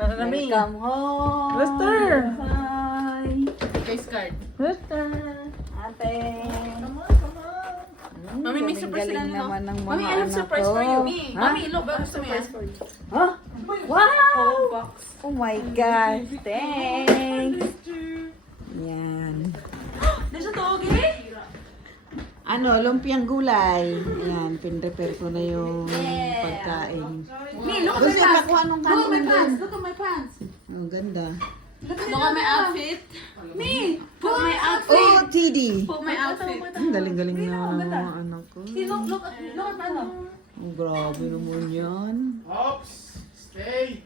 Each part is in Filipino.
Welcome home. Lester. Hi. Face card. Lester. Ate. Mami, may surprise sila galing na, no? naman ng mga Mami, I have anak surprise ko. for you. Ha? Mami, look, ba gusto mo yan? Ha? Wow! Box. Oh my gosh. Thanks. Yan. Nasa toge? Ano, lumpiang gulay. Ayan, pin-prepare ko na yung pagkain. Me, look at my Gusto pants. nakuha nung Look at my kanin pants. dun. Look at my pants. Oh, ganda. Look at my outfit. Me, put my Oh, outfit. TD. Put my outfit. Ang galing-galing na ng mga anak ko. See, look at my ano. Oh, grabe naman yan. Ops! Stay!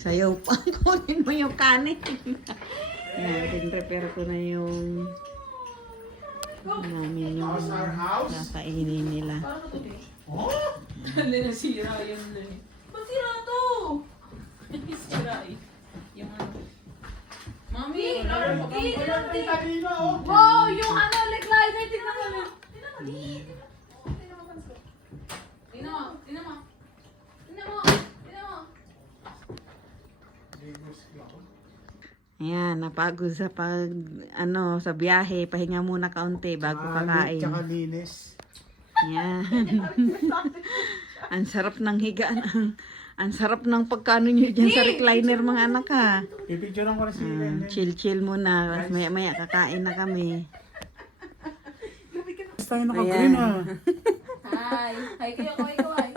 Sayaw pa. Kunin mo yung kanin. Ayan, pin-prepare ko na yung namin yung How's our house? kakainin nila. Oh? Hindi na sira yun lang. Ba't sira to? Sira eh. Yung ano. Mami, wow, yung ano, like lighter. Tingnan mo. Tingnan mo. Tingnan mo. Tingnan mo. Tingnan mo. Tingnan mo. Ayan, napagod sa sa biyahe. Pahinga muna kaunti bago kakain. Tsaka linis. Ayan. Ang sarap ng higaan. Ang sarap ng pagkano nyo dyan sa recliner mga anak ha. Pipicturean ko na si Ren. Chill muna. Maya kakain na kami. Basta tayo naka-green ah. Hi. Hi kayo, hi.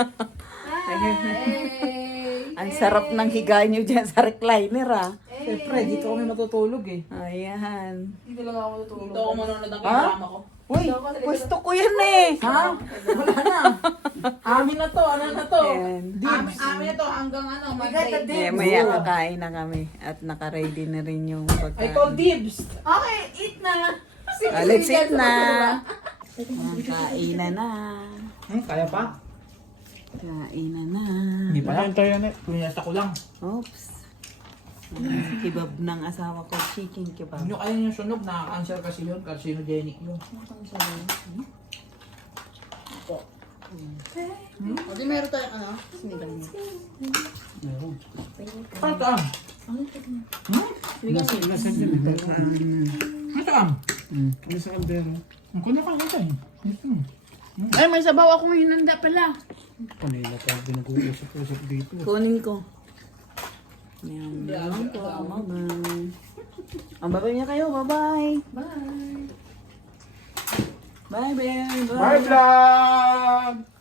Hey. Ang sarap ng higaan nyo dyan sa recliner ha. Siyempre, dito kami matutulog eh. Ayan. Dito lang ako matutulog. Dito ako manonood ng drama ko. Uy, gusto ko yan eh. Ha? Wala na. Amin na to. Ano na to? Ayan. Amin ito hanggang ano, Monday. Maya kakain na kami. At naka-ready na rin yung I call pagkain. dibs. Okay, eat na. Let's eat na. Kain na. Kaya pa? Kain na. Hindi pa lang tayo na. Punyasta ko lang. Oops. Kebab ng asawa ko, chicken kebab. Ano kaya yung sunog? Nakaka-answer kasi yun. Carcinogenic yun. Hindi meron tayong ano, sinigang niya. Pataan. Nasa kaldero. Pataan. Nasa kaldero. Ang kuna ka tayo. Ay, may sabaw akong hinanda pala. Kanina pa nag-uusap-usap dito. Kunin ko. Yan lang po. Bye-bye. Ang babay niya kayo. Bye-bye. Bye. Bye, babe. Bye vlog!